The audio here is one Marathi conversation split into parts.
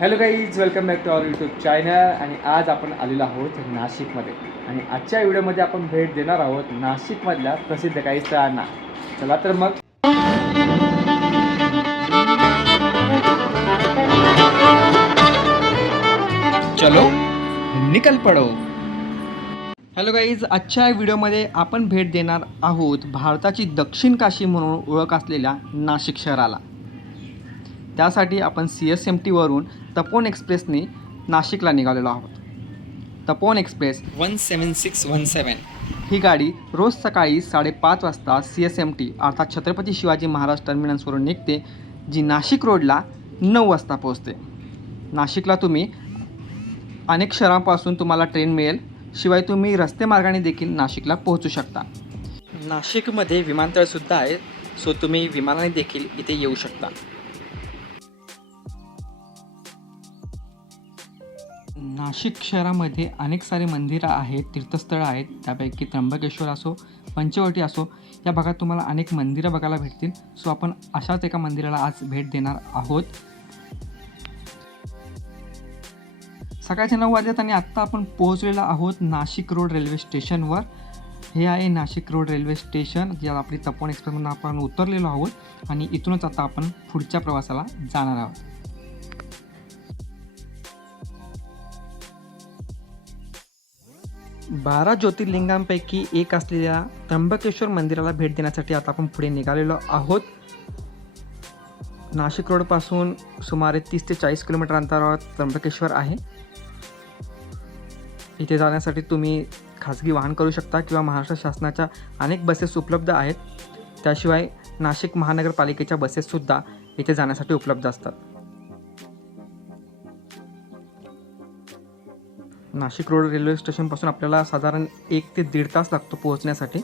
Hello guys welcome back to our YouTube channel आणि आज आपण आलेलो आहोत नाशिकमध्ये. आणि आजच्या व्हिडिओमध्ये आपण भेट देणार आहोत नाशिकमधल्या प्रसिद्ध काही स्थळांना. चला तर मग. चलो निकल पडो. हॅलो गाईज आजच्या व्हिडिओमध्ये आपण भेट देणार आहोत भारताची दक्षिण काशी म्हणून ओळख असलेल्या नाशिक शहराला. त्यासाठी आपण सी एस एम टीवरून तपोन एक्सप्रेसने नाशिकला निघालेलो आहोत. Tapovan express one seven six one seven ही गाडी रोज सकाळी साडेपाच वाजता सी एस एम टी अर्थात छत्रपती शिवाजी महाराज टर्मिनसवरून निघते जी नाशिक रोडला नऊ वाजता पोहोचते. नाशिकला तुम्ही अनेक शहरांपासून तुम्हाला ट्रेन मिळेल शिवाय तुम्ही रस्ते मार्गाने देखील नाशिकला पोहोचू शकता. नाशिकमध्ये विमानतळसुद्धा आहे सो तुम्ही विमानाने देखील इथे येऊ शकता. नाशिक शहरामध्ये अनेक सारे मंदिरं आहेत तीर्थस्थळं आहेत. त्यापैकी त्र्यंबकेश्वर असो पंचवटी असो या भागात तुम्हाला अनेक मंदिरं बघायला भेटतील. सो आपण अशाच एका मंदिराला आज भेट देणार आहोत. सकाळच्या नऊ वाजल्यात आणि आत्ता आपण पोहोचलेलो आहोत नाशिक रोड रेल्वे स्टेशनवर. हे आहे नाशिक रोड रेल्वे स्टेशन ज्याला आपली तपोवन एक्सप्रेसमधून आपण उतरलेलो आहोत आणि इथूनच आता आपण पुढच्या प्रवासाला जाणार आहोत. बारा ज्योतिर्लिंगांपैकी एक असलेल्या त्र्यंबकेश्वर मंदिराला भेट देण्यासाठी आता आपण पुढे निघालेलो आहोत. नाशिक रोडपासून सुमारे तीस ते चाळीस किलोमीटर अंतरावर त्र्यंबकेश्वर आहे. इथे जाण्यासाठी तुम्ही खाजगी वाहन करू शकता किंवा महाराष्ट्र शासनाच्या अनेक बसेस उपलब्ध आहेत. त्याशिवाय नाशिक महानगरपालिकेच्या बसेससुद्धा इथे जाण्यासाठी उपलब्ध असतात. नाशिक रोड रेल्वे स्टेशनपासून आपल्याला साधारण एक ते दीड तास लागतो पोहोचण्यासाठी.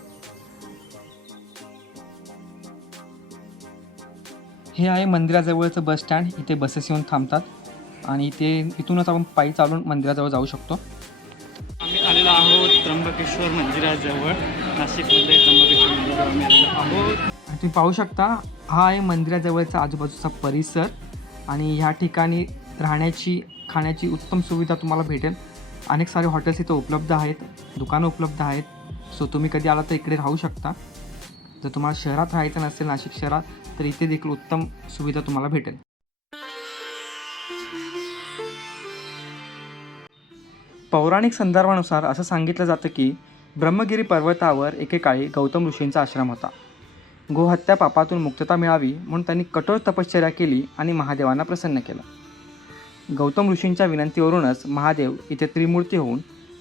हे आहे मंदिराजवळचं बस स्टँड. इथे बसेस येऊन थांबतात आणि इथे इथूनच आपण पायी चालून मंदिराजवळ जाऊ शकतो. आम्ही आलेलो आहोत त्र्यंबकेश्वर मंदिराजवळ. नाशिकमध्ये त्र्यंबकेश्वर मंदिरावर आम्ही आलेलो आहोत. आणि तुम्ही पाहू शकता हा आहे मंदिराजवळचा आजूबाजूचा परिसर आणि ह्या ठिकाणी राहण्याची खाण्याची उत्तम सुविधा तुम्हाला भेटेल. अनेक सारे हॉटेल्स इथं उपलब्ध आहेत दुकानं उपलब्ध आहेत. सो तुम्ही कधी आला तर इकडे राहू शकता. जर तुम्हाला शहरात राहायचं नसेल नाशिक शहरात तर इथे देखील उत्तम सुविधा तुम्हाला भेटेल. पौराणिक संदर्भानुसार असं सांगितलं जातं की ब्रह्मगिरी पर्वतावर एकेकाळी गौतम ऋषींचा आश्रम होता. गोहत्या पापातून मुक्तता मिळावी म्हणून त्यांनी कठोर तपश्चर्या केली आणि महादेवांना प्रसन्न केलं. गौतम ऋषींच्या विनंतीवरूनच महादेव इथे त्रिमूर्ती होऊन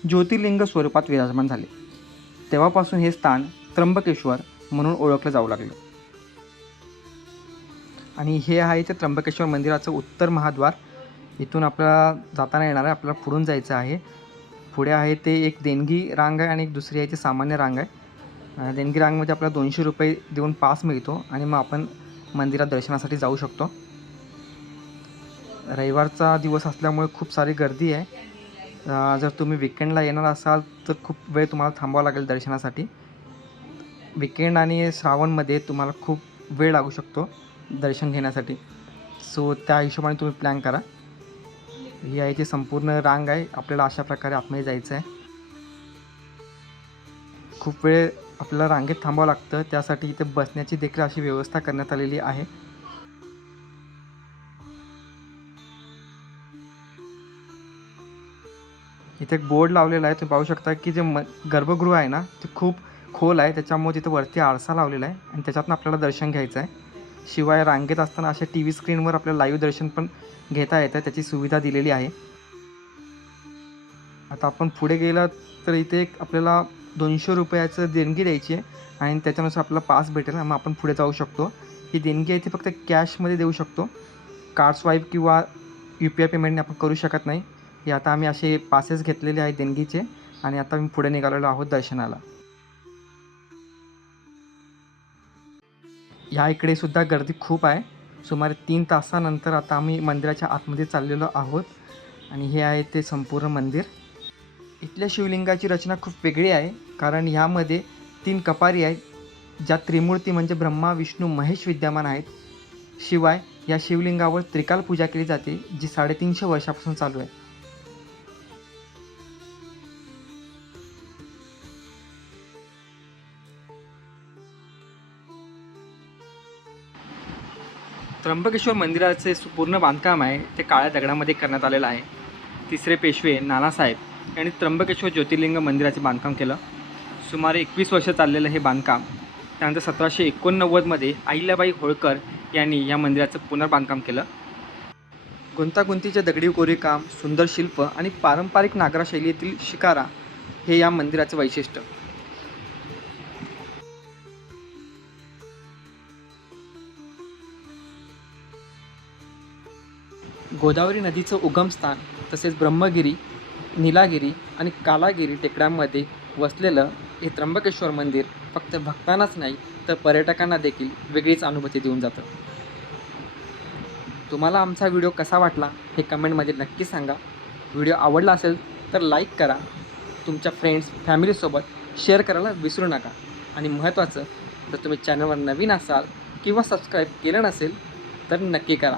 ज्योतिर्लिंग स्वरूपात विराजमान झाले. तेव्हापासून हे स्थान त्र्यंबकेश्वर म्हणून ओळखलं जाऊ लागलं. आणि हे आहे ते त्र्यंबकेश्वर मंदिराचं उत्तर महाद्वार. इथून आपल्याला जाताना येणार आहे आपल्याला पुढून जायचं आहे. पुढे आहे ते एक देणगी रांग आहे आणि एक दुसरी आहे ती सामान्य रांग आहे. देणगी रांगमध्ये आपल्याला दोनशे रुपये देऊन पास मिळतो आणि मग आपण मंदिरात दर्शनासाठी जाऊ शकतो. रविवारचा दिवस असल्यामुळे खूप सारी गर्दी आहे. जर तुम्ही विकेंडला येणार असाल तर खूप वेळ तुम्हाला थांबावं लागेल दर्शनासाठी. विकेंड आणि श्रावणमध्ये तुम्हाला खूप वेळ लागू शकतो दर्शन घेण्यासाठी. सो त्या हिशोबाने तुम्ही प्लॅन करा. ही आहे ती संपूर्ण रांग आहे. आपल्याला अशा प्रकारे आतमध्ये जायचं आहे खूप वेळ आपल्याला रांगेत थांबावं लागतं. त्यासाठी इथे बसण्याची देखील अशी व्यवस्था करण्यात आलेली आहे. इथे एक बोर्ड लावलेला आहे तुम्ही पाहू शकता की जे म गर्भगृह आहे ना ते खूप खोल आहे त्याच्यामुळे तिथे वरती आरसा लावलेला आहे आणि त्याच्यातनं आपल्याला दर्शन घ्यायचं आहे. शिवाय रांगेत असताना अशा टी व्ही स्क्रीनवर आपल्याला लाईव्ह दर्शन पण घेता येतं त्याची सुविधा दिलेली आहे. आता आपण पुढे गेला तर इथे एक आपल्याला दोनशे रुपयाचं देणगी द्यायची आहे आणि त्याच्यानुसार आपल्याला पास भेटेल मग आपण पुढे जाऊ शकतो. ही देणगी आहे ती फक्त कॅशमध्ये देऊ शकतो. कार्ड स्वाईप किंवा यू पी आय पेमेंटने आपण करू शकत नाही. हे आता आम्ही असे पासेस घेतलेले आहेत देणगीचे आणि आता मी पुढे निघालेलो आहोत दर्शनाला. ह्या इकडे सुद्धा गर्दी खूप आहे. सुमारे तीन तासानंतर आता आम्ही मंदिराच्या आतमध्ये चाललेलो आहोत आणि हे आहे ते संपूर्ण मंदिर. इथल्या शिवलिंगाची रचना खूप वेगळी आहे कारण ह्यामध्ये तीन कपारी आहेत ज्या त्रिमूर्ती म्हणजे ब्रह्मा विष्णू महेश विद्यमान आहेत. शिवाय या शिवलिंगावर त्रिकाल पूजा केली जाते जी साडेतीनशे वर्षापासून चालू आहे. त्र्यंबकेश्वर मंदिराचे सु- पूर्ण बांधकाम आहे ते काळ्या दगडामध्ये करण्यात आलेलं आहे. तिसरे पेशवे नानासाहेब यांनी त्र्यंबकेश्वर ज्योतिर्लिंग मंदिराचे बांधकाम केलं. सुमारे एकवीस वर्ष चाललेलं हे बांधकाम त्यानंतर सतराशे एकोणनव्वदमध्ये अहिल्याबाई होळकर यांनी या मंदिराचं पुनर्बांधकाम केलं. गुंतागुंतीचे दगडी कोरीकाम सुंदर शिल्प आणि पारंपरिक नागरा शैलीतील शिकारा हे या मंदिराचं वैशिष्ट्य. गोदावरी नदीचं उगमस्थान तसेच ब्रह्मगिरी निलागिरी आणि कालागिरी टेकड्यांमध्ये वसलेलं हे त्र्यंबकेश्वर मंदिर फक्त भक्तांनाच नाही तर पर्यटकांना देखील वेगळीच अनुभूती देऊन जातं. तुम्हाला आमचा व्हिडिओ कसा वाटला हे कमेंटमध्ये नक्की सांगा. व्हिडिओ आवडला असेल तर लाईक करा. तुमच्या फ्रेंड्स फॅमिलीसोबत शेअर करायला विसरू नका. आणि महत्त्वाचं जर तुम्ही चॅनलवर नवीन असाल किंवा सबस्क्राईब केलं नसेल तर नक्की करा.